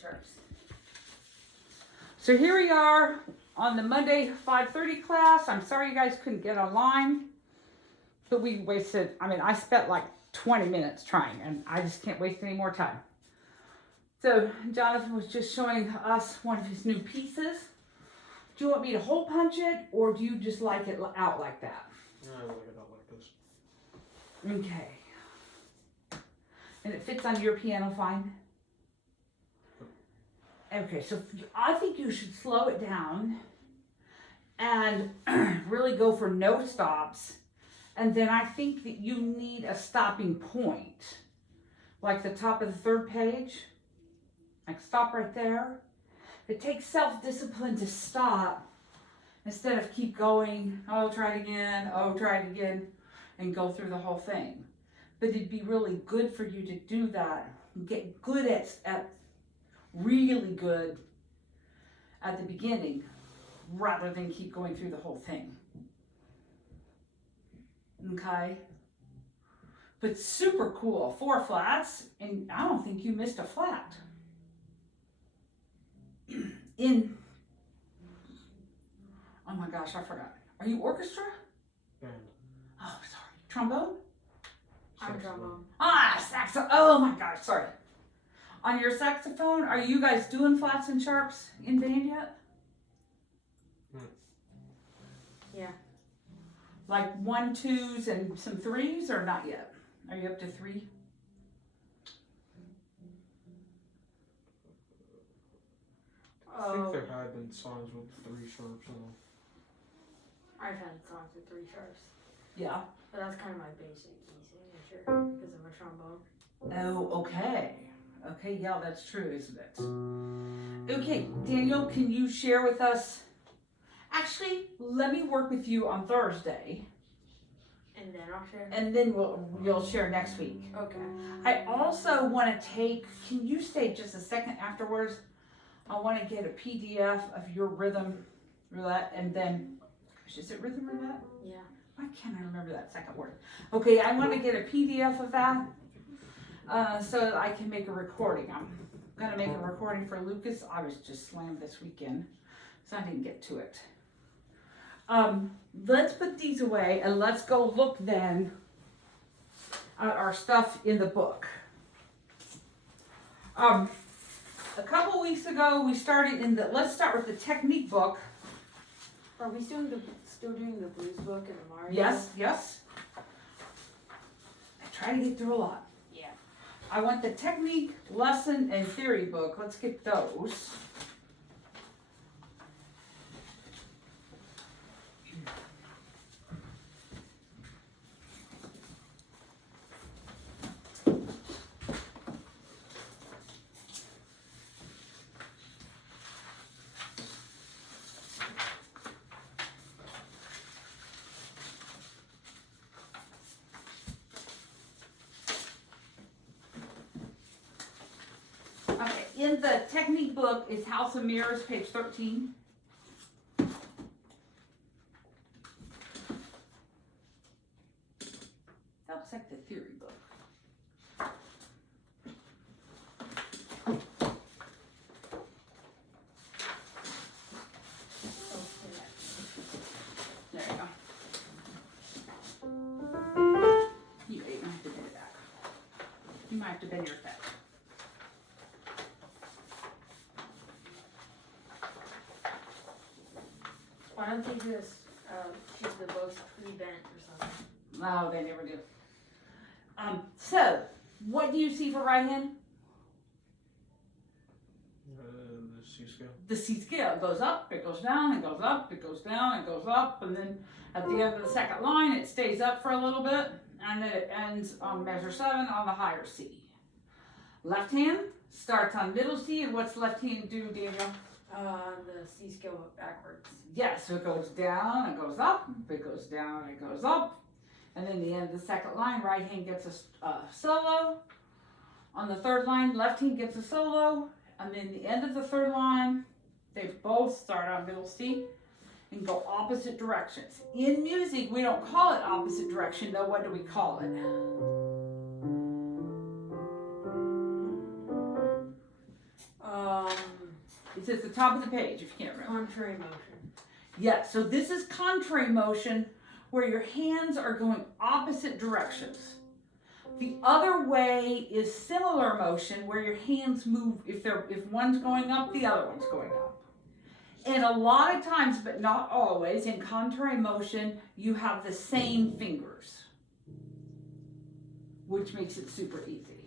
sharps. So here we are on the Monday 5:30 class. I'm sorry you guys couldn't get online, but we wasted, I spent like 20 minutes trying, and I just can't waste any more time. So Jonathan was just showing us one of his new pieces. Do you want me to hole punch it, or do you just like it out like that? I like it out like this. Okay. And it fits on your piano fine? Okay, so I think you should slow it down and really go for no stops. And then I think that you need a stopping point, like the top of the third page. Like stop right there. It takes self-discipline to stop instead of keep going, oh, try it again, and go through the whole thing. But it'd be really good for you to do that. Get good at really good at the beginning rather than keep going through the whole thing. Okay? But super cool. 4 flats, and I don't think you missed a flat. Oh my gosh, I forgot. Are you orchestra? Band. Oh, sorry. Trombone? I'm trombone. Saxophone. Oh my gosh, sorry. On your saxophone, are you guys doing flats and sharps in band yet? Yeah. Like 1, 2s, and some 3s, or not yet? Are you up to 3? I think there have been songs with 3 sharps in them. I've had songs with 3 sharps. Yeah. But that's kind of my basic key signature because of a trombone. Oh, okay. Okay, yeah, that's true, isn't it? Okay, Daniel, can you share with us? Actually, let me work with you on Thursday. And then I'll share. And then you'll share next week. Okay. I also want to can you stay just a second afterwards? I want to get a PDF of your rhythm roulette, and then, is it rhythm roulette? Yeah. Why can't I remember that second word? Okay, I want to get a PDF of that so that I can make a recording. I'm going to make a recording for Lucas. I was just slammed this weekend, so I didn't get to it. Let's put these away, and let's go look then at our stuff in the book. A couple weeks ago, we started let's start with the technique book. Are we still doing the blues book and the Mario? Yes. I try to get through a lot. Yeah. I want the technique, lesson, and theory book. Let's get those. In the technique book is House of Mirrors, page 13. That looks like the theory book. There you go. You might have to bend it back. You might have to bend yours back. Why don't they just choose the most pre-bent or something? No, they never do. So, what do you see for right hand? The C scale. The C scale. It goes up, it goes down, it goes up, it goes down, it goes up, and then at the end of the second line, it stays up for a little bit, and then it ends on measure 7 on the higher C. Left hand starts on middle C, and what's left hand do, Daniel? The C scale backwards. Yes, so it goes down, it goes up, it goes down, it goes up, and then the end of the second line, right hand gets a solo. On the third line, left hand gets a solo, and then the end of the third line, they both start on middle C and go opposite directions. In music, we don't call it opposite direction, though. What do we call it? It's at the top of the page if you can't remember. Contrary motion. Yeah, so this is contrary motion where your hands are going opposite directions. The other way is similar motion where your hands move, if one's going up, the other one's going up. And a lot of times, but not always, in contrary motion, you have the same fingers, which makes it super easy.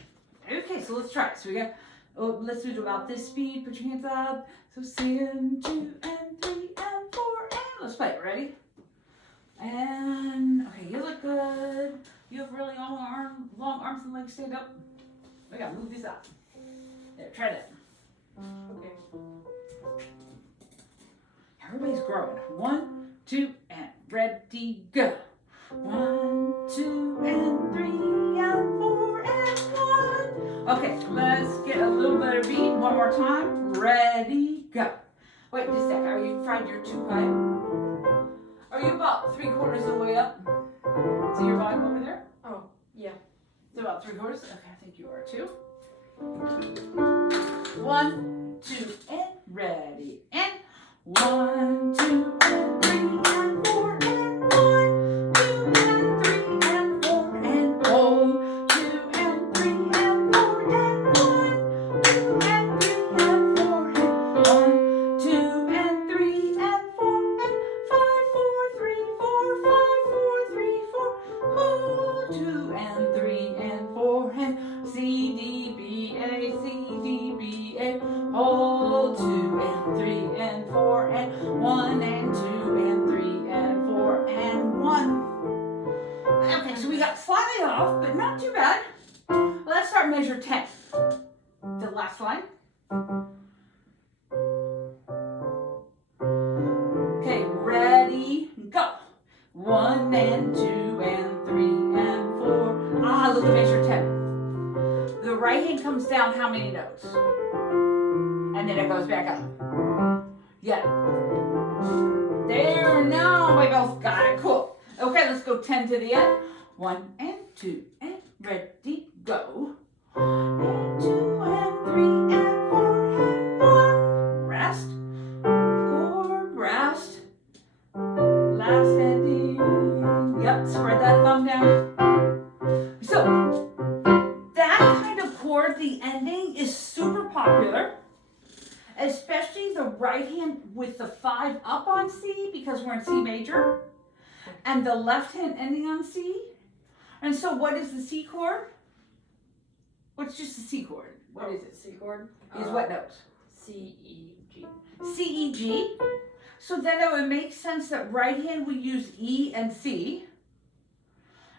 Okay, so let's try it. So we got, let's do it about this speed. Put your hands up. So 1, 2, and 3, and 4, and let's play it. Ready? And, okay, you look good. You have really long arms and legs. Stand up. We gotta move these up. There, try that. Okay. Everybody's growing. 1, 2, and ready, go. 1, 2, and 3, and 4, and 1. Okay, let's get a little bit of beat one more time. Ready, go. Wait just a second. Are you afraid you're too high? Are you about 3/4 of the way up? See your volume over there? Oh, yeah. It's about 3/4. Okay, I think you are too. 1, 2, and ready, and 1, 2, and 3, and 4, and 1, 2, and 3, and 4, and hold, 2, and 3, and 4, and 1, 2, and 3, and 4, and 1, 2, and 3, and 4, and 5, 4, 3, 4, 5, 4, 3, 4, hold, 2, and 3, and 4, and C, D, B, A, C, D, B, A, hold, 2, and 3, and 4, and 1, and 2, and 3, and 4, and 1. Okay, so we got slightly off, but not too bad. Let's start measure 10. The last line. Okay, ready, go. 1, and 2, and 3, and 4. Ah, look at measure 10. The right hand comes down how many notes? And then it goes back up. Yeah. There, now we both got it. Cool. Okay, let's go 10 to the end. 1, and 2, and ready, go. And 2, and 3, and 4, and 1. Rest. Chord, rest. Last ending. Yep, spread that thumb down. So, that kind of chord, the ending, is super popular. Especially the right hand with the 5 up on C, because we're in C major, and the left hand ending on C. And so what is the C chord? What's just the C chord? What is it? C chord? Is what notes? C, E, G. C, E, G. So then it would make sense that right hand would use E and C,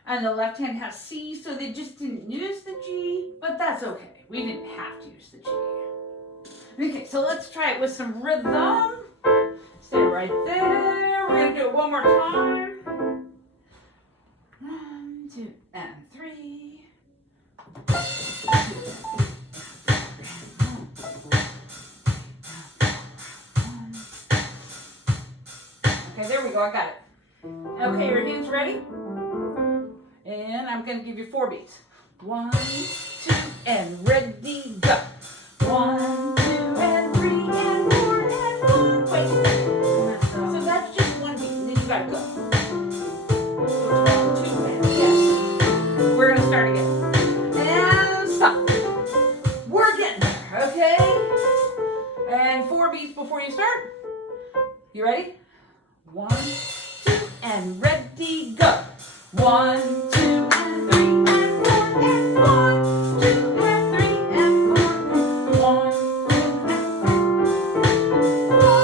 and the left hand has C, so they just didn't use the G, but that's okay. We didn't have to use the G. Okay, so let's try it with some rhythm. Stay right there. We're gonna do it one more time. 1, 2, and 3. Okay, there we go. I got it. Okay, your hands ready? And I'm gonna give you 4 beats. 1, 2, and ready, go. 1, 2, and 3, and 4, and 1. Wait a second. So that's just 1 beat. Then you gotta go. 1, 2, and yes. We're gonna start again. And stop. We're getting there, okay? And 4 beats before you start. You ready? 1, 2, and ready, go. 1, 2, and 3, and 4, and 1, 2, and 3, and 4, and 1, 2, and 3, 1,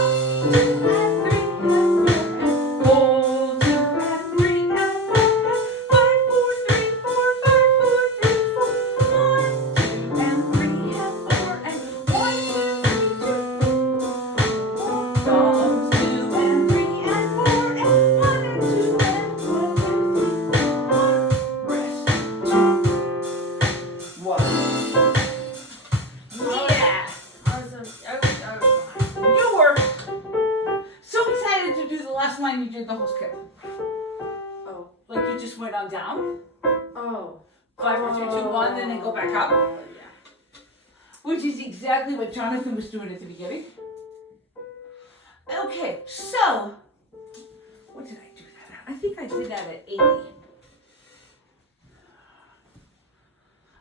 2, and 3, and 4, and hold, 2, and 3, and 4, and 5, 4, 3, 4, 5, 4, 3, 4, 1, 2, and 3, and 4, and 1, 2, 3, 2, thumbs, 2, and 3, and 4, and 1, and 2, and 1, 2, 3, 1, rest, 2, 1. Yeah! I was You were so excited to do the last line you did the whole skip. Oh. Like you just went on down. Oh. 5, 4, 3, 2, 1, then go back up. Yeah. Which is exactly what Jonathan was doing at the beginning. Okay, so, what did I do that at? I think I did that at 80.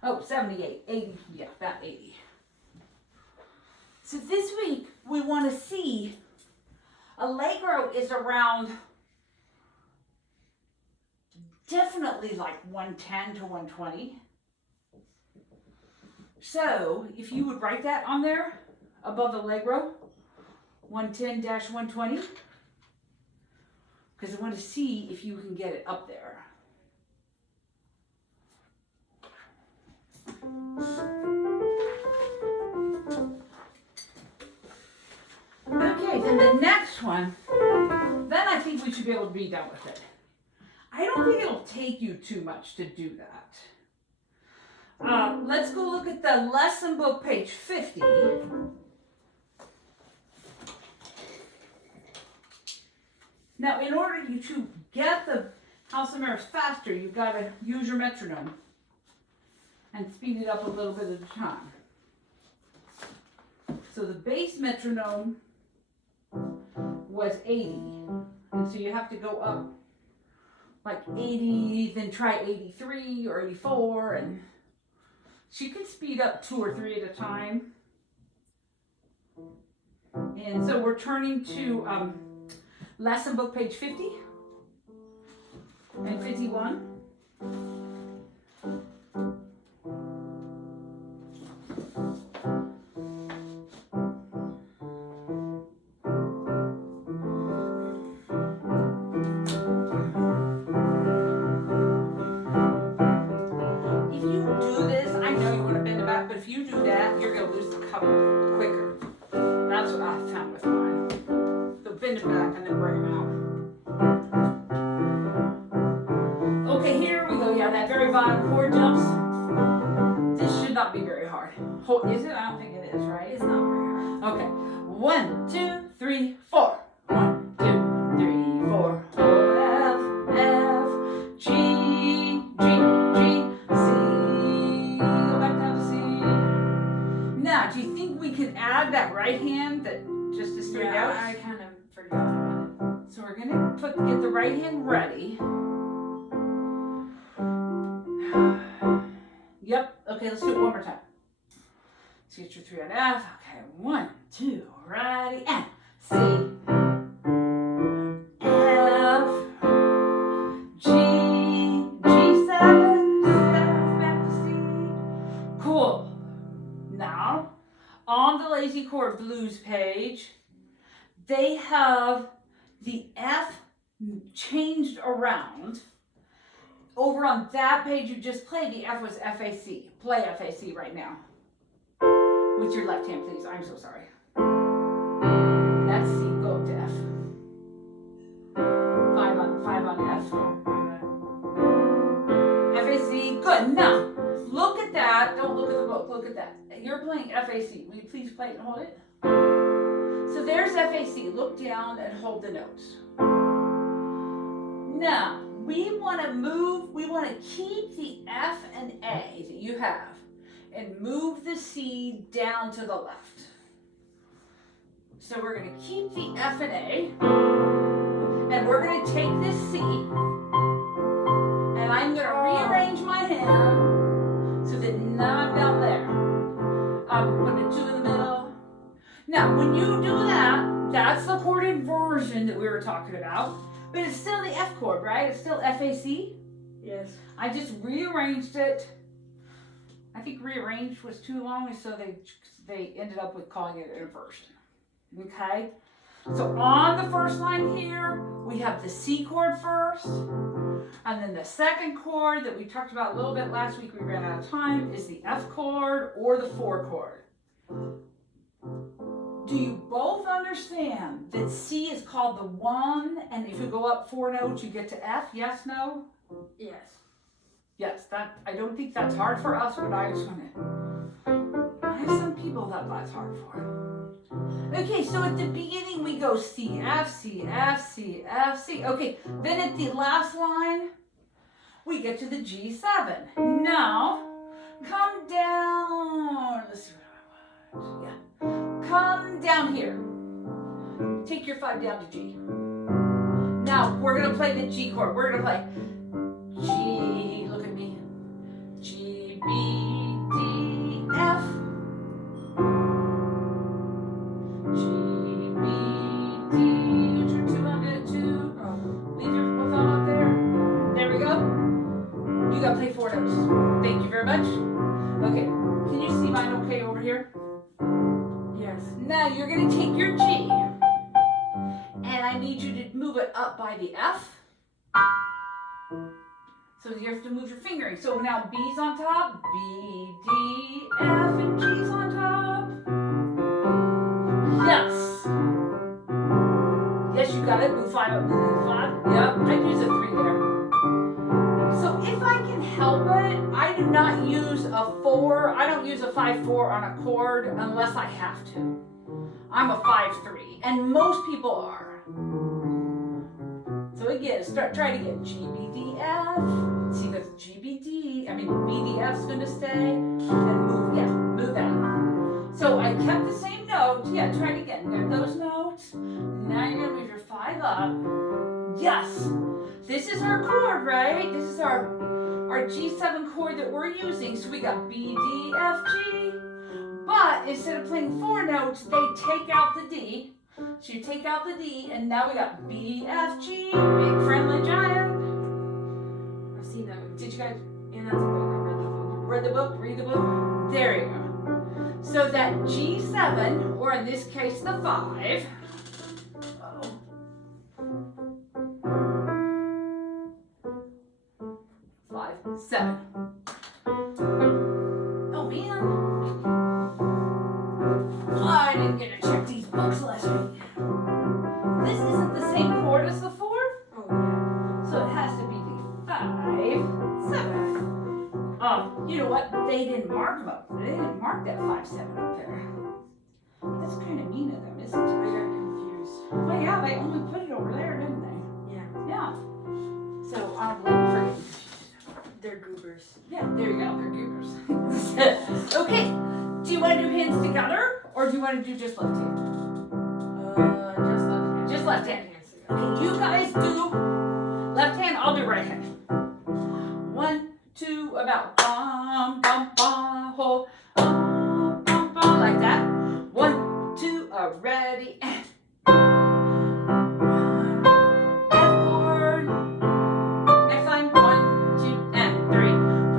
Oh, 78, 80, yeah, about 80. So this week, we want to see, Allegro is around, definitely like 110 to 120. So, if you would write that on there, above Allegro, 110-120, because I want to see if you can get it up there. Okay, then the next one, then I think we should be able to be done with it. I don't think it'll take you too much to do that. Let's go look at the lesson book, page 50. Now, in order to get the House of Mirrors faster, you've got to use your metronome and speed it up a little bit at a time. So the base metronome was 80, and so you have to go up like 80, then try 83 or 84, and so you can speed up 2 or 3 at a time. And so we're turning to lesson book, page 50 and 51. If you do this, I know you want to bend it back, but if you do that, you're going to lose the cover quicker. That's what I found with mine. So bend it back and then bring them out. Okay, here we go. Yeah, that very bottom chord jumps. This should not be very hard. Is it? I don't think it is, right? It's not very hard. Okay. 1, 2, 3, 4. 1, 2, 3, 4. F, F, G, G, G, C. Go back down to C. Now, do you think we can add that right hand that just is 3 notes? I kind of forgot about So we're gonna get the right hand ready. Yep. Okay, let's do it one more time. Let's get your 3 on F. Okay, 1, 2, ready, and C, F, G, G7, back to C. Cool. Now, on the Lazy Chord Blues page, they have the F changed around. Over on that page you just played, the F was FAC. Play FAC right now. With your left hand, please. I'm so sorry. That's C. Go up to F. 5 on F. FAC. Good. Now, look at that. Don't look at the book. Look at that. You're playing FAC. Will you please play it and hold it? So there's FAC. Look down and hold the notes. Now, we want to keep the F and A that you have and move the C down to the left. So we're going to keep the F and A, and we're going to take this C, and I'm going to rearrange my hand so that now I'm down there. I'm putting a 2 in the middle. Now, when you do that, that's the chord inversion that we were talking about. But it's still the F chord, right? It's still FAC? Yes. I just rearranged it. I think rearranged was too long, so they ended up with calling it inversion. Okay? So on the first line here, we have the C chord first. And then the second chord that we talked about a little bit last week, we ran out of time, is the F chord or the 4 chord. Do you both understand that C is called the 1, and if you go up 4 notes, you get to F? Yes, no? Yes. Yes, I don't think that's hard for us, but I have some people that's hard for. Okay, so at the beginning we go C, F, C, F, C, F, C. Okay, then at the last line, we get to the G7. Now, come down. Let's see what I want. Yeah. Come down here. take your 5 down to G. Now, we're going to play the G chord. We're going to play G, look at me, G, B, D, F, G, B, D, use your 2 on it, 2, leave your thumb up there, there we go, you got to play 4 notes, thank you very much. Okay, can you see mine okay over here? Yes. Now you're going to take your G, and I need you to move it up by the F. So you have to move your fingering. So now B's on top, B, D, F, and G's on top. Yes. Yes, you got it. Move 5 up, move 5. Yep, I'd use a 3 there. So if I can help it, I do not use a 4. I don't use a 5-4 on a chord unless I have to. I'm a 5-3, and most people are. So again, try it again. G, B, D, F. See, that's G, B, D. I mean, B, D, F's going to stay. And move that. So I kept the same note. Yeah, try it again. Got those notes. Now you're going to move your 5 up. Yes. This is our chord, right? This is our G7 chord that we're using. So we got B, D, F, G. But instead of playing 4 notes, they take out the D. So you take out the D, and now we got B, F, G, big friendly giant. I've seen that one. Did you guys And that's a book. I read the book. read the book? There you go. So that G7, or in this case the 5. Five, 7. Oh man. I didn't get to check these books last week. This isn't the same chord as the 4, Oh yeah. so it has to be the 5, 7. You know what? They didn't mark them up. They didn't mark that 5, 7 up there. That's kind of mean of them, isn't I it? got confused. Well, yeah, they only put it over there, didn't they? Yeah. Yeah. So I'll blame you for getting confused. They're goobers. Yeah, there you go. They're goobers. Okay. Do you want to do hands together, or do you want to do just left hand? Just left hand. Just left hand. Okay, you guys do left hand. I'll do right hand. 1, 2, about bum bum bum ho bum bum bum like that. 1, 2, ready and. F chord. Next line. 1, 2, and 3.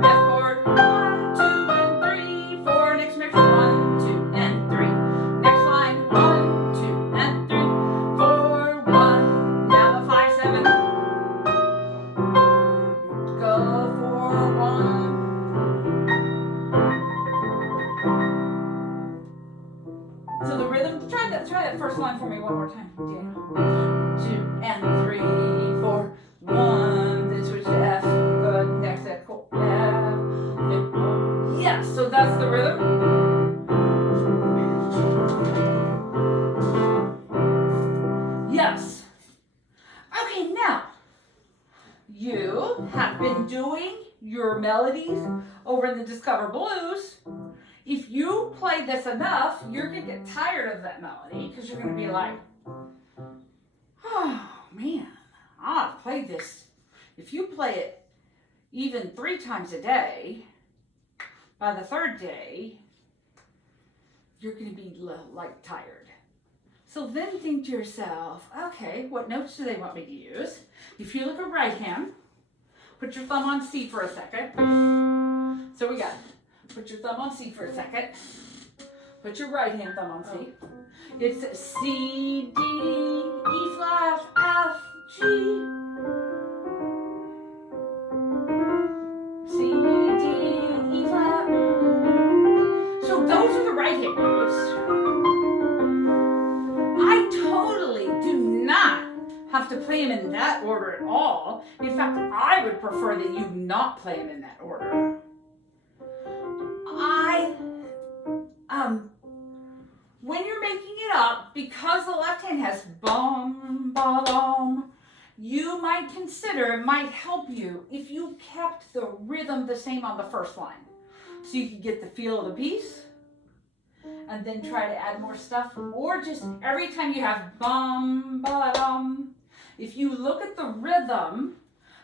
F chord. 1, 2, and 3. 4. Next measure. 1, 2, and 3. Next line. 1, 2, and 3. 4, 1. Now the 5, 7. Go for 1. So the rhythm. Try that first line for me one more time. Yeah. 2 and 3, 4, 1. Then switch to F. Good. Next F. F. Yeah. So that's the rhythm. Yes. Okay. Now you have been doing your melodies over in the Discover Blues. If you play this enough, you're going to get tired of that melody because you're going to be like, oh man, I've played this. If you play it even 3 times a day, by the 3rd day, you're going to be like tired. So then think to yourself, okay, what notes do they want me to use? If you look at right hand, put your thumb on C for a second. So we got, put your thumb on C for a second. Put your right hand thumb on C. It's C, D, E flat, F, G. C, D, E flat. So those are the right hand notes. I totally do not have to play them in that order at all. In fact, I would prefer that you not play them in that order. When you're making it up, because the left hand has bum, ba, bum, you might consider, it might help you if you kept the rhythm the same on the first line. So you can get the feel of the piece, and then try to add more stuff, or just every time you have bum, ba-dum, if you look at the rhythm,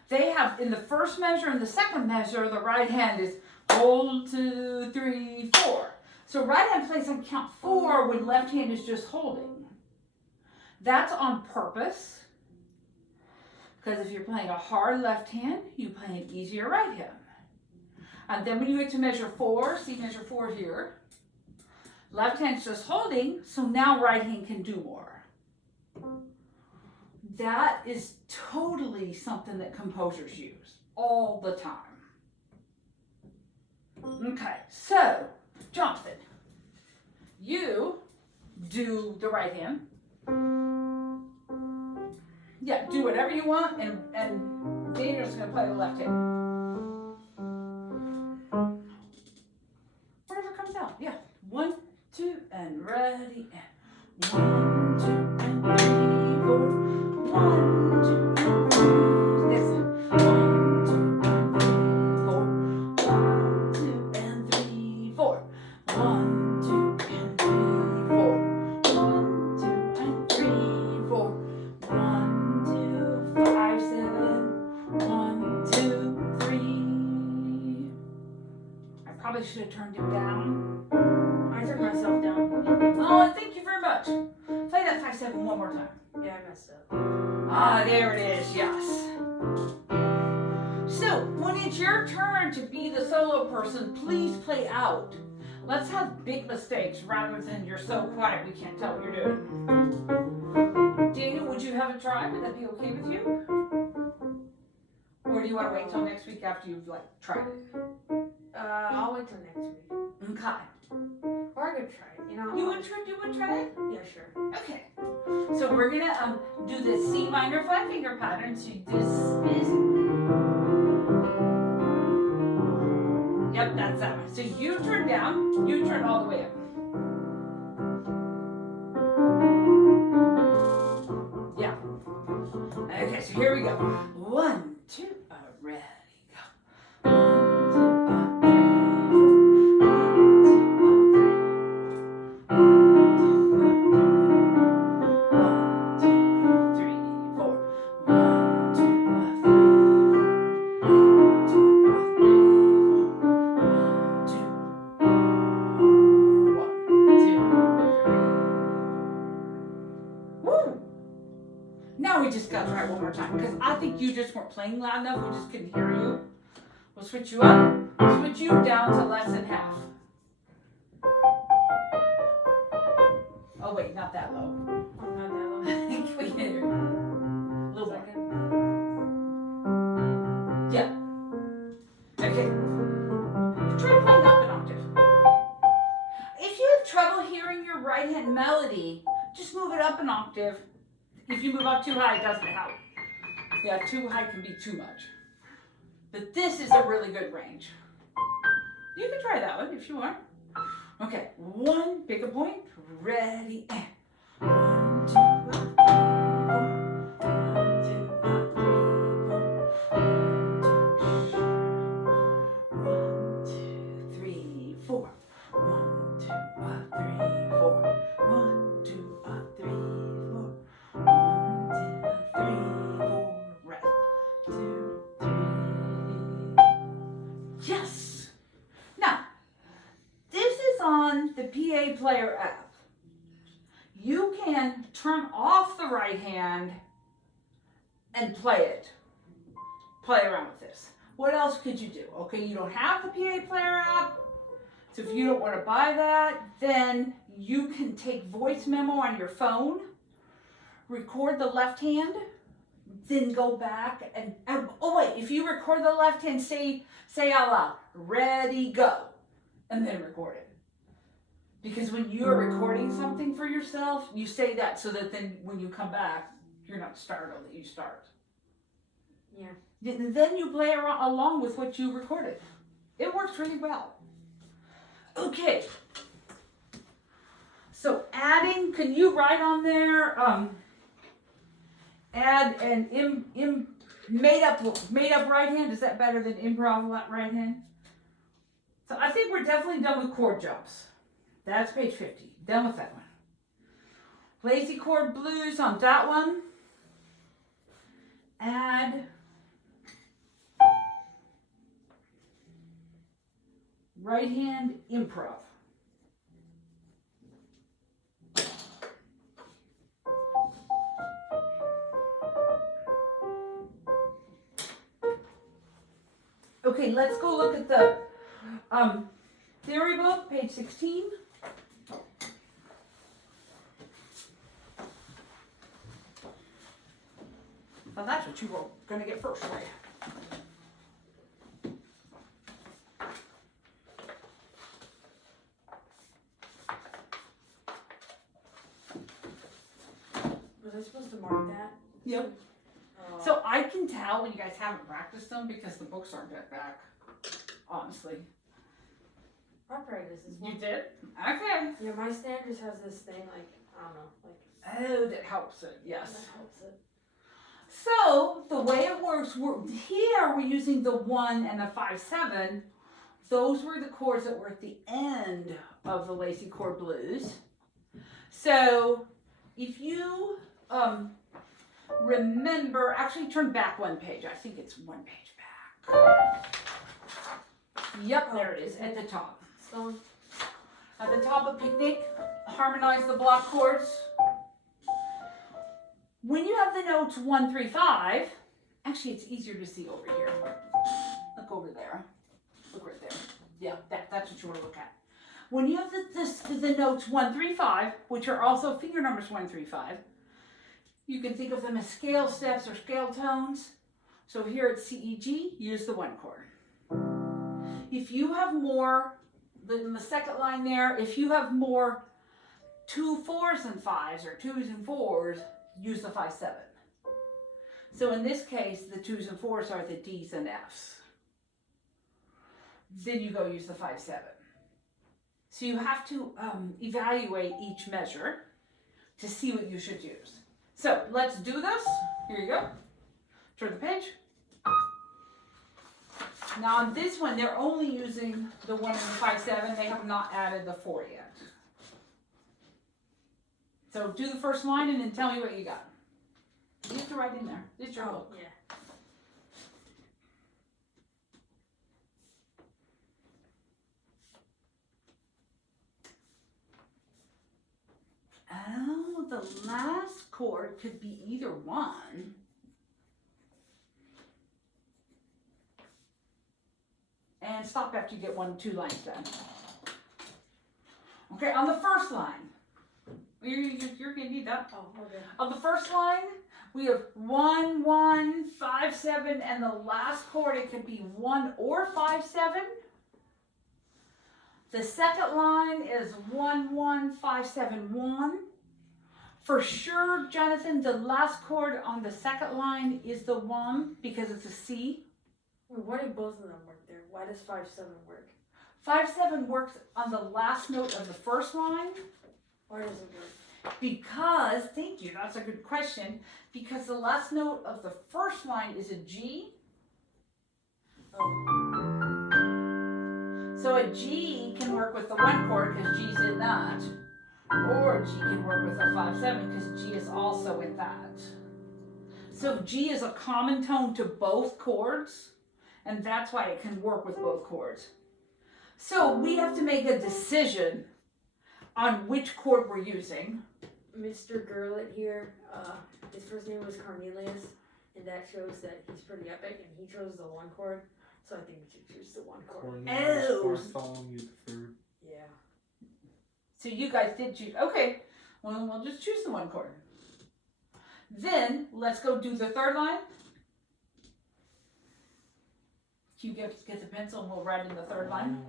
they have in the first measure and the second measure, the right hand is hold, 2, 3, 4. So right hand plays on count 4 when left hand is just holding. That's on purpose, because if you're playing a hard left hand, you play an easier right hand. And then when you get to measure 4, see measure 4 here, left hand's just holding, so now right hand can do more. That is totally something that composers use all the time. Okay, so Jonathan, you do the right hand. Yeah, do whatever you want, and Daniel's gonna play the left hand. Whatever comes out, yeah. 1, 2, and ready, and 1, 2, and 3, 4. 1, 2, and 3. Next one. 1, 2, and 3, 4. 1, 2, and 3, 4. 1, 2, and 3, 4. 1, 2, 5, 7. 1, 2, 3. I probably should have turned him down. I turned myself down. Oh, thank you very much. Play that 5, 7 one more time. Yeah, I messed up. Ah, there it is, yes. So, when it's your turn to be the solo person, please play out. Let's have big mistakes rather than you're so quiet we can't tell what you're doing. Daniel, would you have a try? Would that be okay with you? Or do you want to wait till next week after you've tried it? I'll wait till next week. Okay. Or I could try it, you know. You would try it? Yeah, sure. Okay. So we're gonna do the C minor 5-finger pattern. So this is. Yep, that's that one. So you turn down, you turn all the way up. Yeah. Okay, so here we go. 1, 2, ready, go. 1, 2, 3, 4. 1, 2, 3. Woo! Now we just gotta try it one more time, because I think you just weren't playing loud enough, we just couldn't hear you. We'll switch you up, switch you down to less than half. Oh wait, not that low. I'm not that low. I think we can hear you. A little more. Yeah. Okay. Try playing up an octave. If you have trouble hearing your right hand melody, just move it up an octave. If you move up too high, it doesn't help. Yeah, too high can be too much. But this is a really good range. You can try that one if you want. Okay, 1, pick a point, ready, and 1, 2, 3, 4. 1, 2, 3, 4. 1, 2, 3, 4. 1, 2, 3, 4. Rest. 2, 3. Yes. Now, this is on the PA Player app. You can turn off the right hand and play it. Play around with this. What else could you do? Okay, you don't have the PA Player app, so if you don't want to buy that, then you can take voice memo on your phone, record the left hand, then go back and oh wait, if you record the left hand, say out loud, ready, go, and then record it. Because when you're recording something for yourself, you say that so that then when you come back, you're not startled that you start. Yeah. And then you play along with what you recorded. It works really well. Okay. So adding, can you write on there, add an made up right hand? Is that better than improv right hand? So I think we're definitely done with chord jumps. That's page 50. Done with that one. Lazy chord blues on that one. Add right hand improv. Okay, let's go look at the theory book, page 16. Well, that's what you were going to get first, right? Was I supposed to mark that? Yep. Oh. So I can tell when you guys haven't practiced them because the books aren't that back, honestly. I practiced this You one. did? Okay. Yeah, my stand just has this thing like, I don't know, like, Oh, that helps it, yes. that helps it. So the way it works, here we're using the 1 and the 5/7. Those were the chords that were at the end of the lazy chord blues. So if you remember, actually turn back one page. I think it's one page back. Yep, there it is at the top. So, At the top of Picnic, harmonize the block chords. When you have the notes 1, 3, 5, actually it's easier to see over here. Look over there. Look right there. Yeah, that's what you want to look at. When you have the notes 1, 3, 5, which are also finger numbers 1, 3, 5, you can think of them as scale steps or scale tones. So here it's C, E, G, use the 1 chord. If you have more, in the second line there, if you have more 2 4s and 5s or 2s and 4s, use the 5/7. So in this case, the 2s and 4s are the D's and F's. Then you go use the 5/7. So you have to evaluate each measure to see what you should use. So let's do this. Here you go. Turn the page. Now on this one, they're only using the 1 and the 5/7. They have not added the 4 yet. So do the first line and then tell me what you got. You have to write in there. It's your book. yeah. Oh, the last chord could be either one. And stop after you get 1, 2 lines done. Okay, on the first line, you're gonna need that. Oh, okay. On the first line, we have 1, 1, 5, 7, and the last chord, it could be 1 or 5, 7. The second line is 1, 1, 5, 7, 1. For sure, Jonathan, the last chord on the second line is the 1 because it's a C. Wait, why do both of them work there? Why does 5/7 work? 5/7 works on the last note of the first line. Why does it work? Because, thank you, that's a good question. Because the last note of the first line is a G. Oh. So a G can work with the 1 chord because G's in that. Or G can work with a 5/7 because G is also in that. So G is a common tone to both chords. And that's why it can work with both chords. So we have to make a decision on which chord we're using. Mr. Gurlitt here, his first name was Cornelius, and that shows that he's pretty epic, and he chose the 1 chord, so I think we should choose the 1 chord. Cornelius Oh. Bartholomew III. Yeah. So you guys did choose. Okay, well, we'll just choose the 1 chord. Then let's go do the third line. You get the pencil and we'll write in the third line.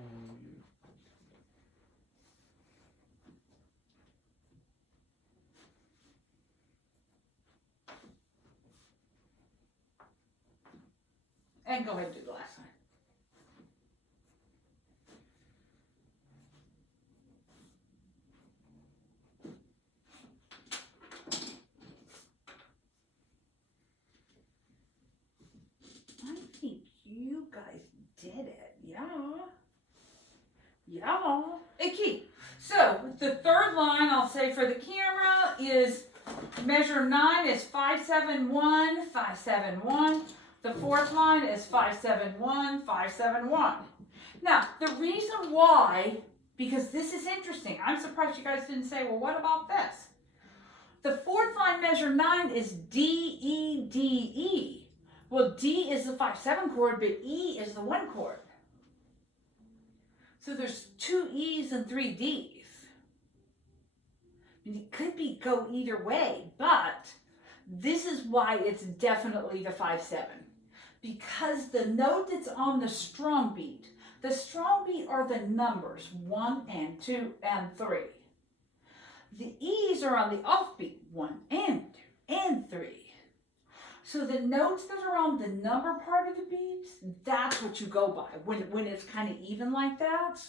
And go ahead and do the last line. I think you guys did it. Yeah. Yeah. Hey, Keith, So the third line I'll say for the camera is measure 9 is 571, 571. The fourth line is 571, 571. Now, the reason why, because this is interesting, I'm surprised you guys didn't say, well, what about this? The fourth line measure 9 is D, E, D, E. Well, D is the 5/7 chord, but E is the 1 chord. So there's 2 E's and 3 D's. It could go either way, but this is why it's definitely the 5/7. Because the note that's on the strong beat are the numbers 1 and 2 and 3. The E's are on the offbeat 1 and 2 and 3. So the notes that are on the number part of the beats, that's what you go by when it's kind of even like that.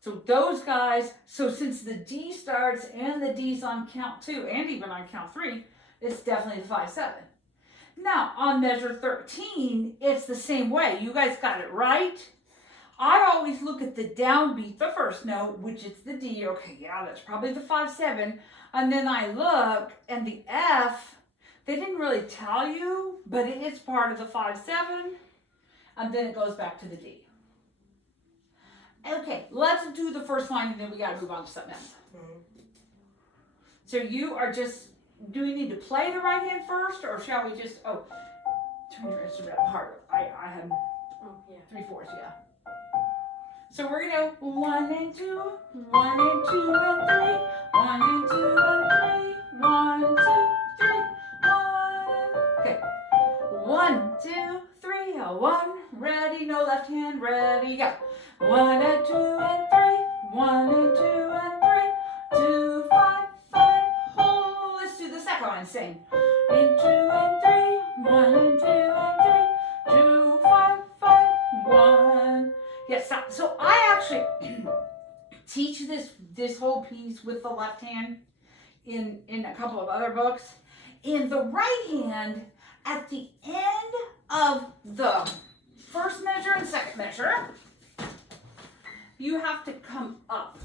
So those guys, so since the D starts and the D's on count 2 and even on count 3, it's definitely the 5/7. Now on measure 13, it's the same way. You guys got it right. I always look at the downbeat, the first note, which is the D. Okay, yeah, that's probably the 5/7. And then I look and the F, they didn't really tell you, but it is part of the 5/7. And then it goes back to the D. Okay, let's do the first line and then we gotta move on to something else. So you are just, do we need to play the right hand first or shall we just, turn your instrument up harder. I have 3/4, yeah. So we're gonna go 1 and 2, 1 and 2 and 3, 1 and 2 and 3, 1, 2, 3, 1. Okay, 1, 2, 3, 1. Ready, no left hand, ready, go. 1 and 2 and 3, 1 and 2 and 3, 2, 5, 5, hold. Let's do the second one, sing. And 2 and 3, 1 and 2 and 3, 2, 5, 5, 1. Yes, so I actually teach this whole piece with the left hand in a couple of other books. In the right hand, at the end of the first measure and second measure, you have to come up.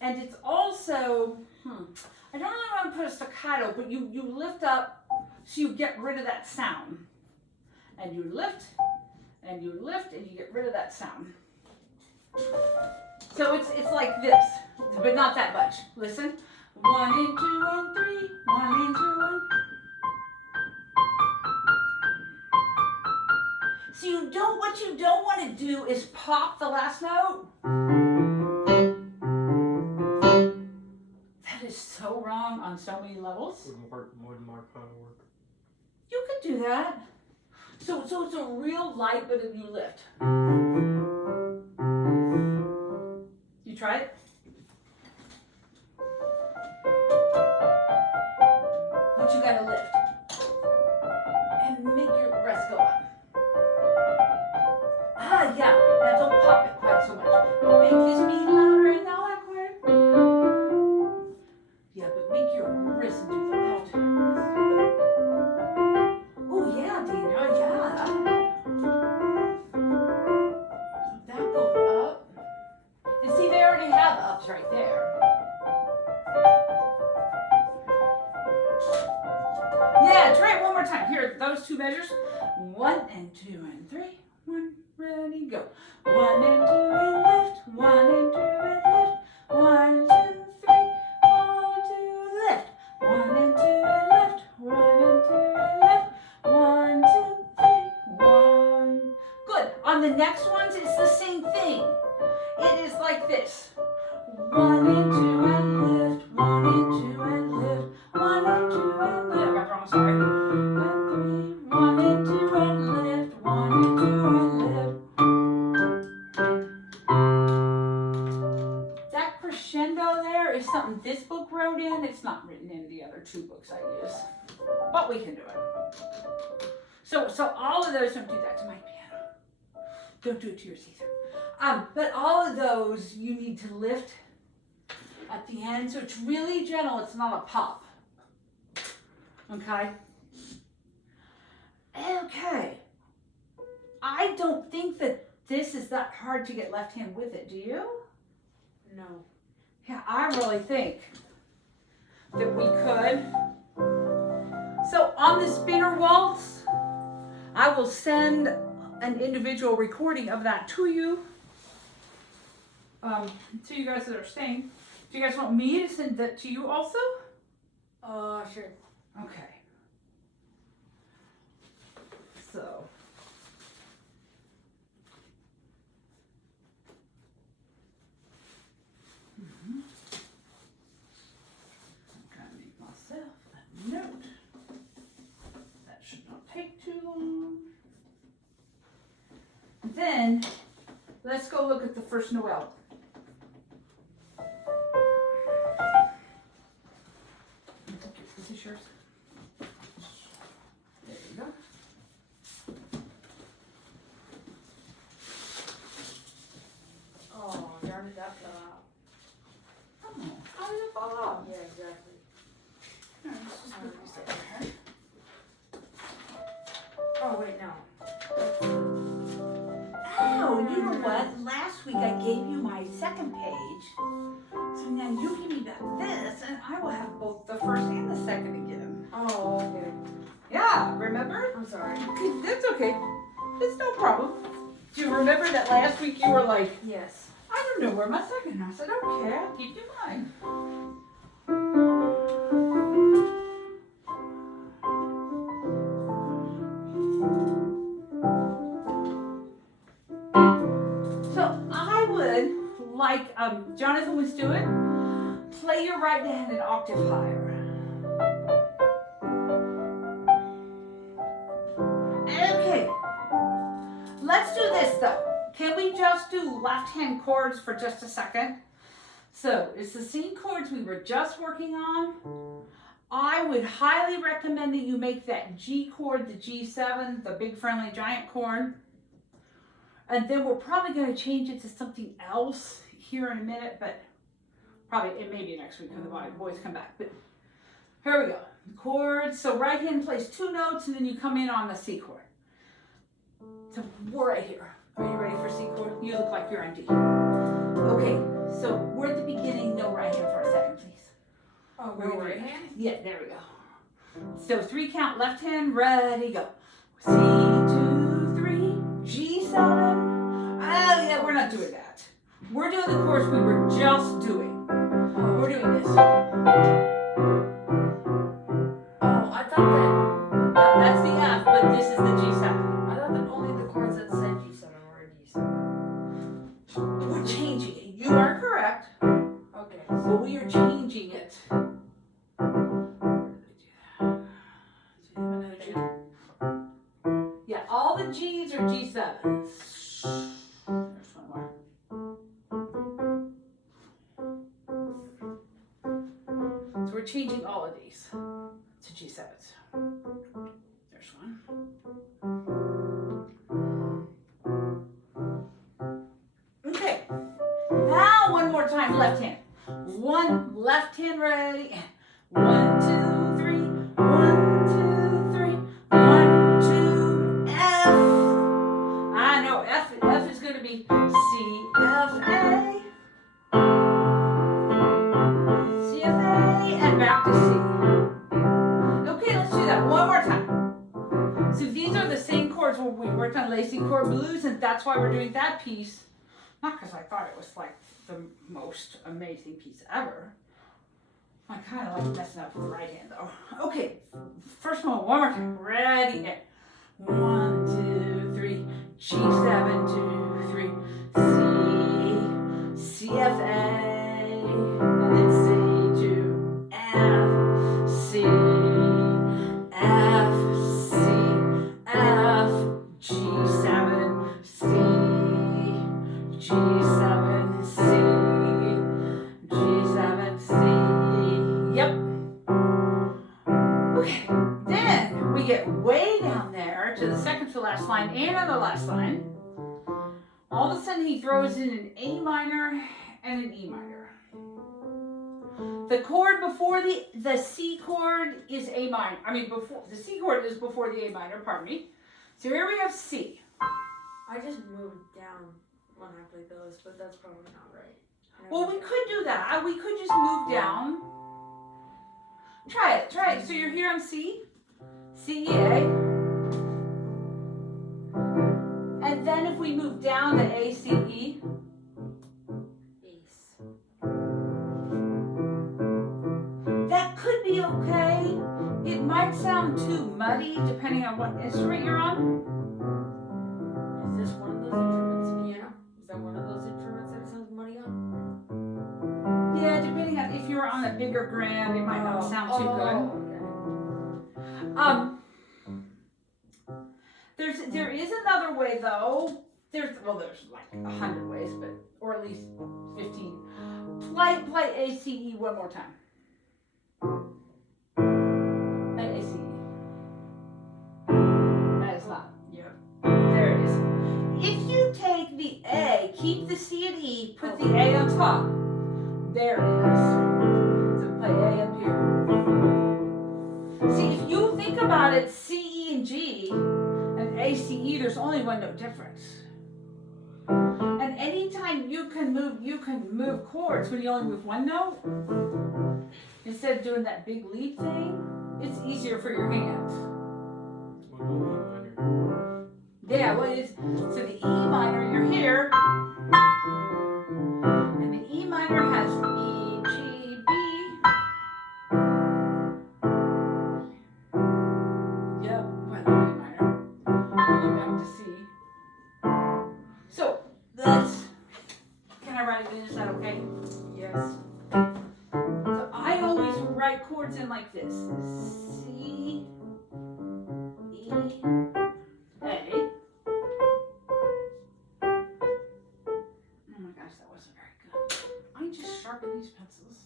And it's also, I don't really want to put a staccato, but you lift up so you get rid of that sound. And you lift, and you lift, and you get rid of that sound. So it's like this, but not that much. Listen. 1 and 2 and 3, 1 and 2 and... So what you don't want to do is pop the last note. That is so wrong on so many levels. Wouldn't mark how to work. You could do that. So it's a real light, but if you lift. You try it? But you gotta lift. And make your rest go up. Ah, yeah. Now don't pop it quite so much. Make this beat louder and now that chord. Yeah, but make your wrist do the loud. Oh, yeah, Dina, yeah. That goes up. And see, they already have ups right there. Yeah, try it one more time. Here, those two measures. 1 and 2 and 3. 1, ready, go. 1 and 2 and lift. 1 and 2 and lift. 1, 2, 3. 1, 2, lift. 1 and 2 and lift. 1 and 2 and lift. 1, 2, 3. 1. Good. On the next ones, it's the same thing. It is like this. 1 and 2 and lift. 1 and 2 and lift. 1 and 2 and lift. I got wrong, sorry. 1 and 2 and lift. 1 and 2 and lift. That crescendo there is something this book wrote in. It's not written in the other two books I use. But we can do it. So all of those, don't do that to my piano. Don't do it to yours either. But all of those you need to lift at the end. So it's really gentle. It's not a pop. Okay? Okay. I don't think that this is that hard to get left hand with it. Do you? No. Yeah, I really think that we could. So on the spinner waltz, I will send an individual recording of that to you. To you guys that are staying. Do you guys want me to send that to you also? Sure. Okay. So. I'm gonna make myself a note. That should not take too long. And then, let's go look at the first Noel. This is yours. There you go. Oh, darn it, that fell out. Oh, how did it fall out? Yeah, exactly. Alright, let's just put this over here. Oh, wait, no. Oh, you know what? Last week I gave you my second page. So now you give me back this, and I will have both the first and the second again. Oh, okay. Yeah, remember? I'm sorry. Okay, that's okay. It's no problem. Do you remember that last week you were like, Yes. I don't know where my second. I said, okay, I'll keep you in mind. So I would, like Jonathan was doing, play your right hand an octave higher. Okay, let's do this though. Can we just do left hand chords for just a second? So it's the same chords we were just working on. I would highly recommend that you make that G chord the G7, the big friendly giant chord. And then we're probably going to change it to something else here in a minute, but probably it may be next week when the boys come back. But here we go. Chords. So right hand plays 2 notes, and then you come in on the C chord. So we're right here. Are you ready for C chord? You look like you're on D. Okay, so we're at the beginning. No right hand for a second, please. Oh, We're no gonna- right hand? Yeah, there we go. So 3 count, left hand, ready, go. C, 2, 3, G7. Oh yeah, we're not doing that. We're doing the chords we were just doing. We're doing this. Oh, I thought That's the F, but this is the G7. that only the chords that said G7 were a G7. We're changing it. You are correct, Okay. but we are changing it. Yeah, all the G's are G7s. There's one more. So we're changing all of these to G7s. There's one. Okay. Now one more time, left hand. One left hand ready. 1, 2, 3. 1, 2, 3. 1, 2, F. I know F is going to be C, F, A. C, F, A, and back to C. Okay, let's do that one more time. So these are the same chords where we worked on Lacy Chord Blues, and that's why we're doing that piece. Not because I thought it was like the most amazing piece ever. I kind of like messing up with the right hand though. Okay, first one more time. Ready, and 1, 2, 3, G7, 2, 3, C, C, F, A, and then C, 2, F, C, F, C, F, G7, C, G7, C, G7, C. Yep. Okay. Then we get way down there to the second to last line and on the last line. All of a sudden he throws in an A minor and an E minor. The chord before the C chord is A minor. I mean, before the C chord is before the A minor, pardon me. So here we have C. I just moved down when I played those, but that's probably not right. Well, we could do that. We could just move down. Try it. So you're here on C, C, E, A. And then if we move down to A, C, E. Ace. That could be okay. It might sound too muddy depending on what instrument you're on. Is this one of those instruments, piano? Is that one of those instruments that it sounds muddy on? Yeah, depending on if you're on a bigger grand, it might not sound too good. Okay. There is another way though. There's like 100 ways, but or at least 15. Play A C E one more time. A C E. That is not. Yep. There it is. If you take the A, keep the C and E, put the A on top. There it is. So play A up here. See, if you think about it, C, E, and G, and A, C, E, there's only one note difference. And anytime you can move chords when you only move one note, instead of doing that big lead thing, it's easier for your hands. Yeah, well, so the E minor, you're here, and the E minor has E, G, B. Yep, well, the E minor. We'll go back to C. So, can I write it in? Is that okay? Yes. So I always write chords in like this. C, E, A. Oh my gosh, that wasn't very good. I just sharpen these pencils.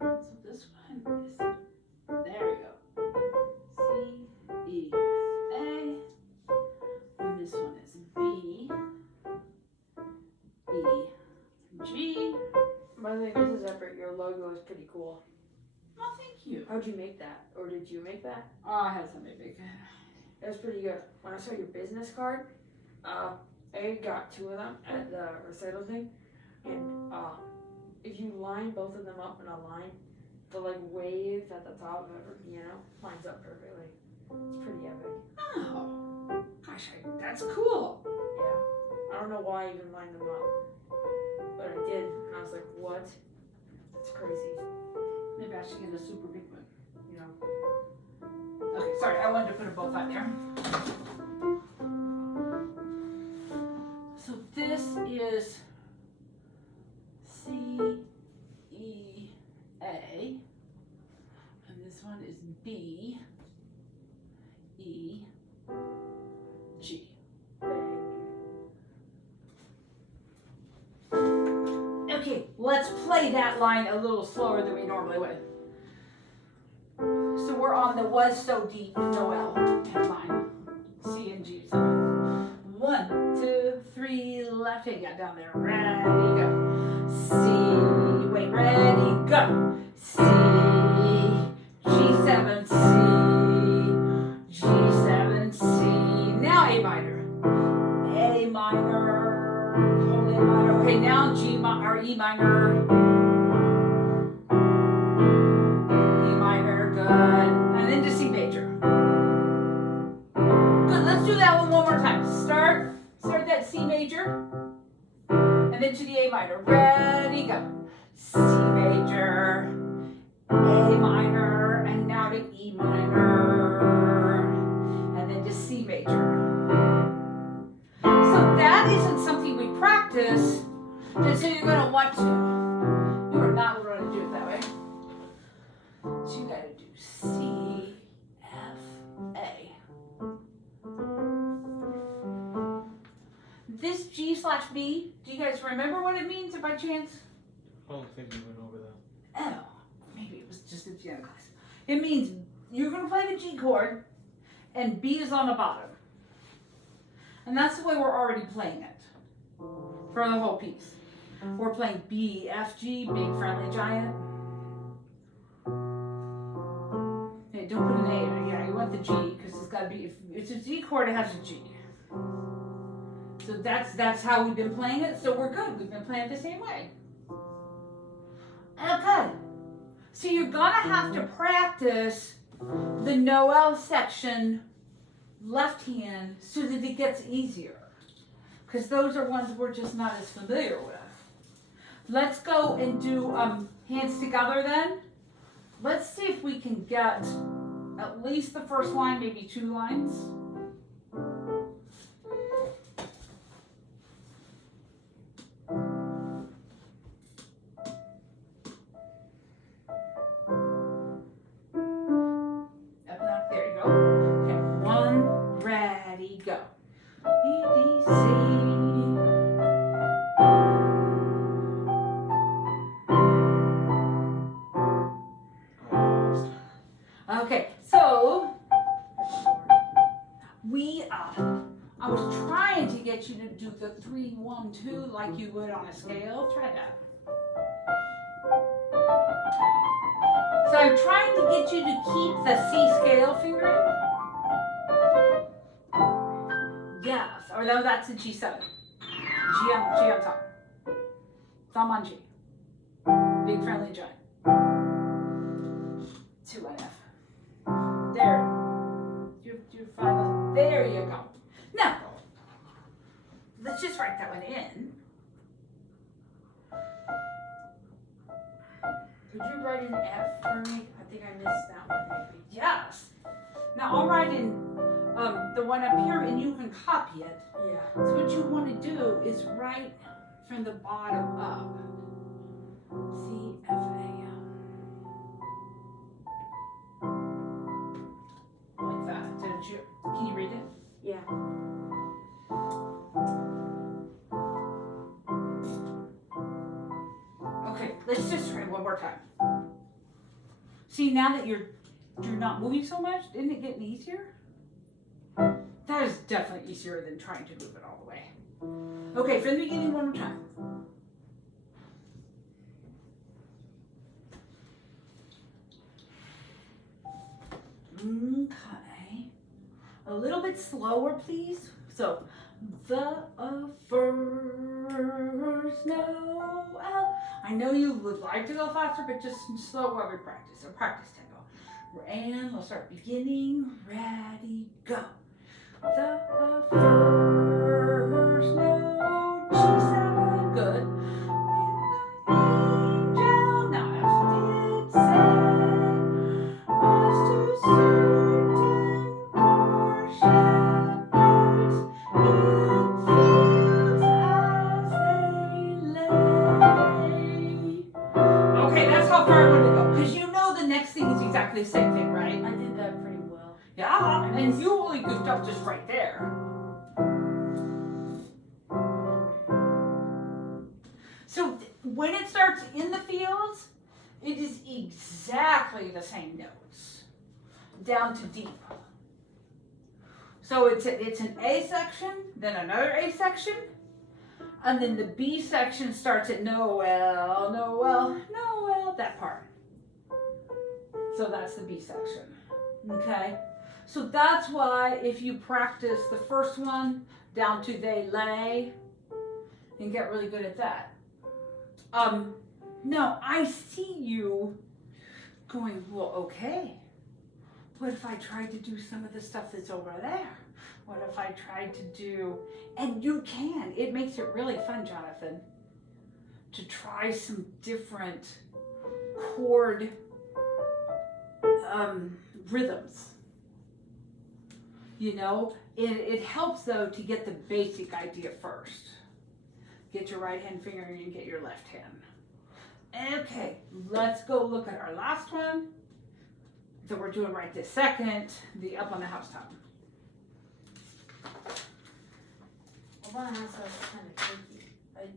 So this one is, there we go. C, E, A. And this one is B, E, G. By the way, Mrs. Eppert, your logo is pretty cool. Oh, thank you. How'd you make that? Or did you make that? Oh, I had somebody make it. It was pretty good. When I saw your business card, I got 2 of them at the recital thing, and if you line both of them up in a line, the like wave at the top of every piano lines up perfectly. It's pretty epic. Oh, gosh, that's cool. Yeah. I don't know why I even lined them up, but I did, and I was like, what? It's crazy. Maybe I should get a super big one. You know. Okay, sorry, I wanted to put them both out there. So this is C, E, A, and this one is B, E, G. Okay, let's play that line a little slower than we normally would. So we're on the Was So Deep Noel line. C and G. So 1, 2, 3, left hand got down there. Ready, go. C, wait, ready, go. C, G7, C, G7, C. Now A minor. A minor, totally A minor. Okay, now G minor, or E minor. E minor, good. And then to C major. Good, let's do that one more time. Start that C major. And then to the A minor. Ready, go. C major, A minor, and now to E minor. And then to C major. So that isn't something we practice, and so you're going to want to. You are not going to do it that way. So you got to do C, F, A. This G/B, do you guys remember what it means by chance? I don't think we went over that. Oh, maybe it was just in piano class. It means you're going to play the G chord, and B is on the bottom. And that's the way we're already playing it for the whole piece. We're playing B, F, G, big friendly giant. Hey, don't put an A in it. Yeah, you want the G because it's got to be, if it's a G chord, it has a G. So that's how we've been playing it. So we're good. We've been playing it the same way. Okay. So you're gonna have to practice the Noel section left hand so that it gets easier. Because those are ones we're just not as familiar with. Let's go and do hands together then. Let's see if we can get at least the first line, maybe 2 lines. Up and up, there you go. Okay, 1, ready, go. E, D, C. Okay, so I was trying to get you to do the 3, 1, 2 like you would on a scale. Try that. So I'm trying to get you to keep the C scale fingering. Yes, or no, that's a G7. G on top. Thumb on G. Big friendly giant. 2 on F. There. You find there you go. Now, let's just write that one in. Could you write an F for me? I think I missed that one maybe. Yes. Now I'll write in the one up here and you can copy it. Yeah. So what you want to do is write from the bottom up. C, F, A. Like that. Can you read it? Yeah. Okay, let's just try one more time. See, now that you're not moving so much, isn't it getting easier? That is definitely easier than trying to move it all the way. Okay, from the beginning one more time. Okay. A little bit slower, please. So, the first Noel. I know you would like to go faster, but just slow while we practice. So practice tempo. And we'll start beginning. Ready, go. The first note, G7, good. Angel, now F did say, was to certain poor shepherds in fields as they lay. Okay, that's how far I want to go, because you know the next thing is exactly the same thing, right? I did that pretty well. Yeah, and you only goofed up just right there. So when it starts in the fields, it is exactly the same notes, down to deep. So it's an A section, then another A section, and then the B section starts at Noel, Noel, Noel, that part. So that's the B section, okay? So that's why if you practice the first one down to they lay, you can get really good at that. Now I see you going, well, okay. What if I tried to do some of the stuff that's over there? What if I tried to do, and you can, it makes it really fun, Jonathan, to try some different chord rhythms. You know, it helps though to get the basic idea first. Get your right hand finger and get your left hand. Okay, let's go look at our last one that we're doing right this second, the up on the housetop. Up on the housetop is kind of tricky. I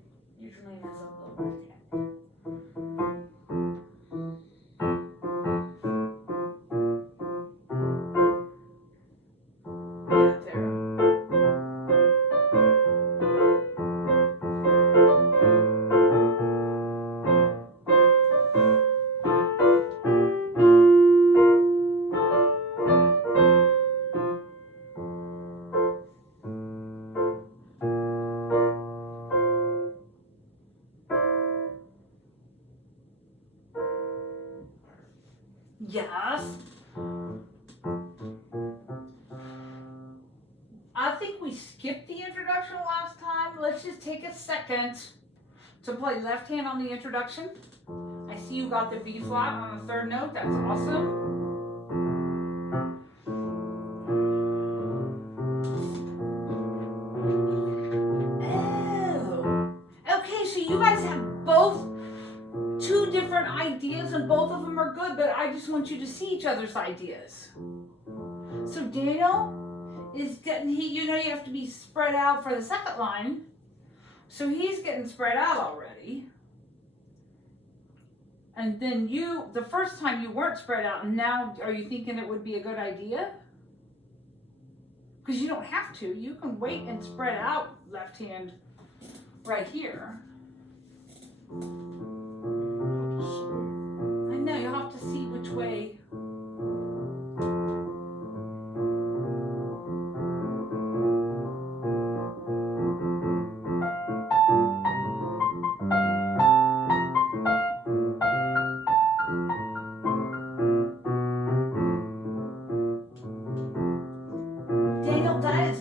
usually mess up the left hand. let's just take a second to play left hand on the introduction. I see you got the B flat on the third note. That's awesome. Oh, okay. So you guys have both two different ideas, and both of them are good. But I just want you to see each other's ideas. So Daniel is getting, you have to be spread out for the second line. So he's getting spread out already. And then the first time you weren't spread out, and now are you thinking it would be a good idea? Because you don't have to. You can wait and spread out left hand right here. I know, you'll have to see which way.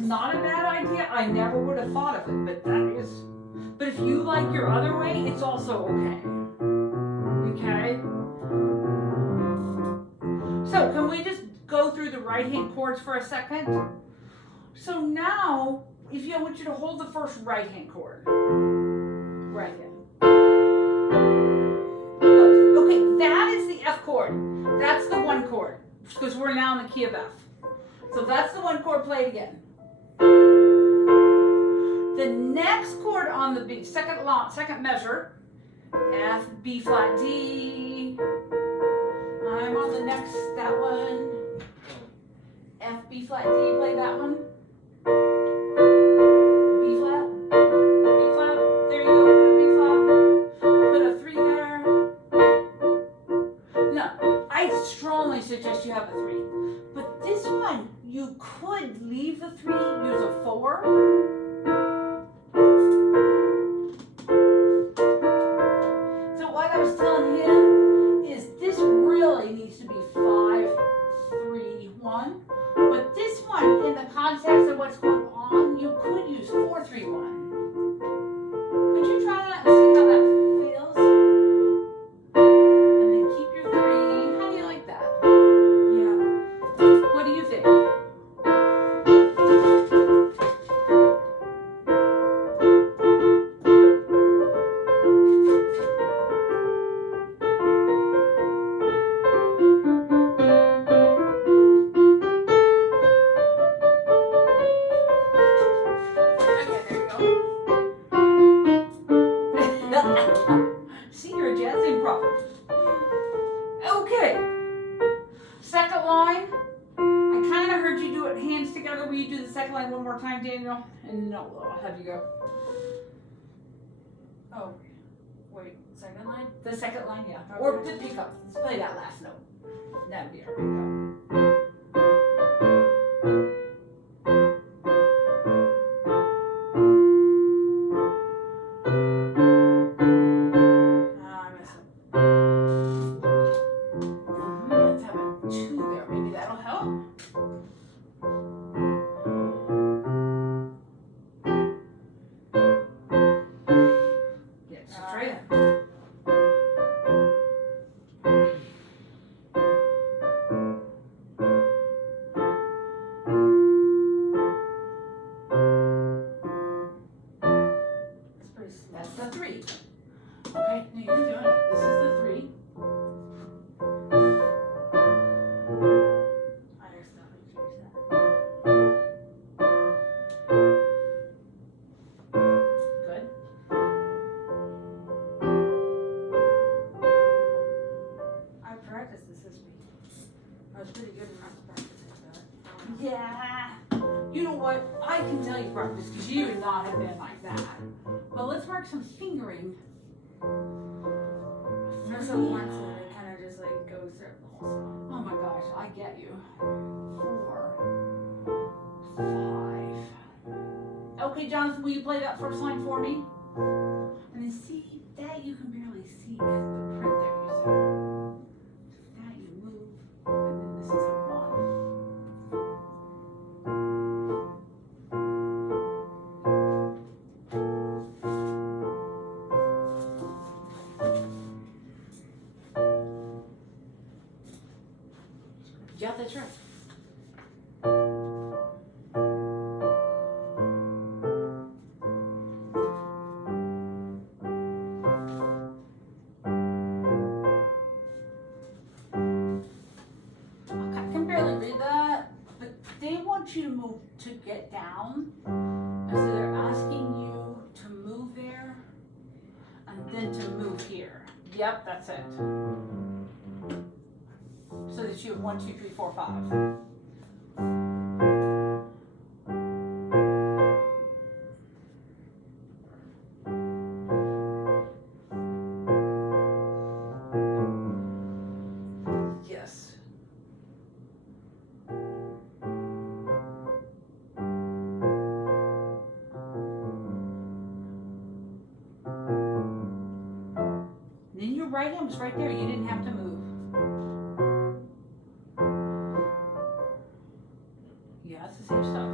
Not a bad idea. I never would have thought of it, but if you like your other way, it's also okay. Okay? So can we just go through the right hand chords for a second? So now, I want you to hold the first right hand chord. Right hand. Okay, that is the F chord. That's the one chord, because we're now in the key of F. So that's the one chord. Play it again. The next chord on the second measure, F, B flat, D. I'm on the next, that one. F, B flat, D, play that one. B flat, B flat, there you go, put a B flat, put a 3 there. No, I strongly suggest you have a 3. But this one, you could leave the 3, use a 4. So what I was telling him is this really needs to be 5, 3, 1. But this one, in the context of what's going on, you could use 4, 3, 1. Could you try that and see how that feels? And then keep your 3. How do you like that? Yeah. What do you think? See, you're a jazz improver. Okay. Second line. I kind of heard you do it hands together. Will you do the second line one more time, Daniel? And no, I'll have you go. Oh, wait, second line? The second line, yeah. Okay. Or the pickup. Let's play that last note. That'd be our pickup. Let's have a 2 there. Maybe that'll help. Get straight up. That's the 3. Okay, now you're doing it. This is the 3. I accidentally changed that. Good. I practiced this week. I was pretty good when I was practicing that. Yeah. You know what? I can tell you practice because you would not have been like that. But let's work some fingering. There's some ones where it kind of just like goes through the whole song. Oh my gosh, I get you. 4, 5. Okay, Jonathan, will you play that first line for me? And then see, that you can barely see because of the print there you said. That you move, and then this is a 1. that's right. I can barely read that, but they want you to move to get down. And so they're asking you to move there and then to move here. Yep, that's it. So that you have 1, 2, 3, 4, 5. Yes. Then your right hand was right there. You didn't have to move. Yeah, it's the same stuff.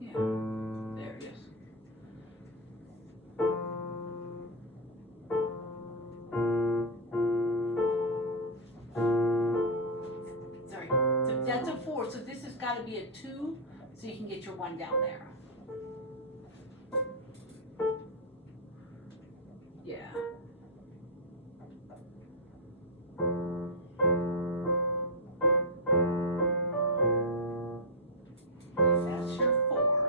Yeah, there it is. Sorry, so that's a 4, so this has got to be a 2, so you can get your 1 down there. Yeah. That's your 4.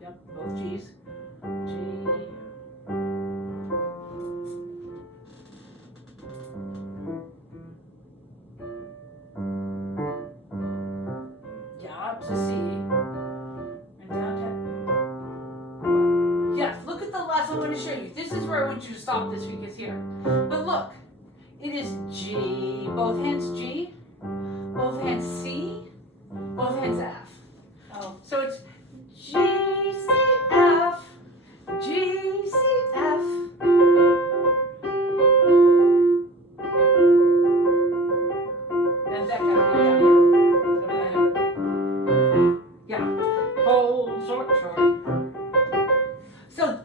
Yep, both G's. G. Yeah, up to C. And down to. Yes, look at the last. I'm going to show you. This is where I want you to stop this because here. But look, it is G. Both hands G. Both hands C. Both hands F. Oh. So it's G, C, F, G, C, F. And that gotta be down here. Yeah. Hold short, short.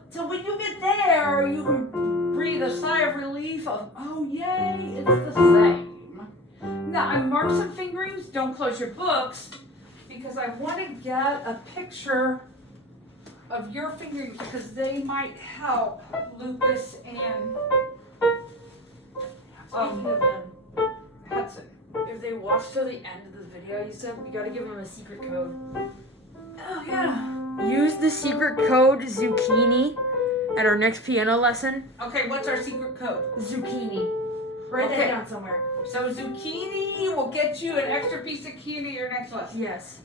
So when you get there, you can breathe a sigh of relief of, oh yay, it's the same. Now I marked some fingerings. Don't close your books. Because I want to get a picture of your fingerings because they might help Lucas and Speaking of them, Hudson. if they watch till the end of the video, you said we gotta give them a secret code. Oh yeah. Use the secret code zucchini at our next piano lesson. Okay, what's our secret code? Zucchini. Write Okay. that down somewhere. So zucchini will get you an extra piece of candy your next lesson. Yes.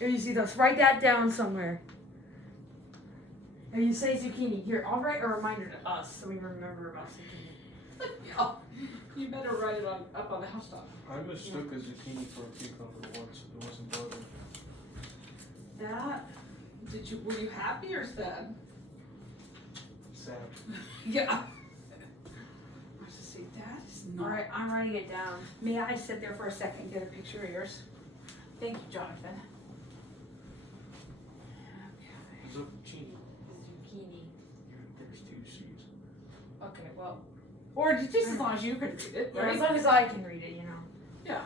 Here you see those. Write that down somewhere. And you say zucchini. Here, I'll write a reminder to us so we remember about zucchini. Yeah. You better write it up on the housetop. I mistook a zucchini for a cucumber once. It wasn't butter. That were you happy or sad? Sad. Yeah. Let's just see, that is not. Alright, I'm writing it down. May I sit there for a second and get a picture of yours? Thank you, Jonathan. Zucchini. Zucchini. There's 2 C's. Okay, well, or just as long as you can read it, Yeah, right? as long as I can read it, you know. Yeah.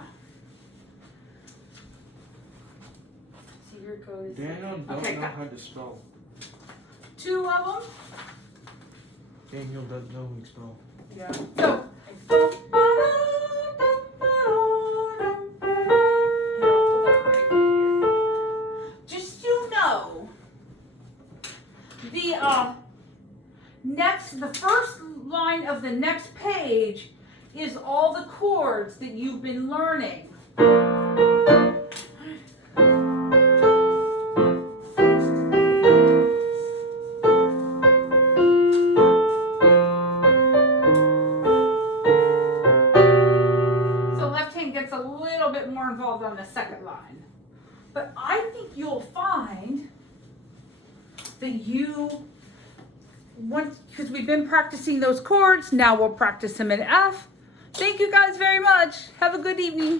Secret code is Daniel don't Okay, know got- how to spell. 2 of them. Daniel doesn't know how to spell. Yeah. So. Just so you know, the first line of the next page is all the chords that you've been learning. I think you'll find that you want, because we've been practicing those chords, now we'll practice them in F. Thank you guys very much. Have a good evening.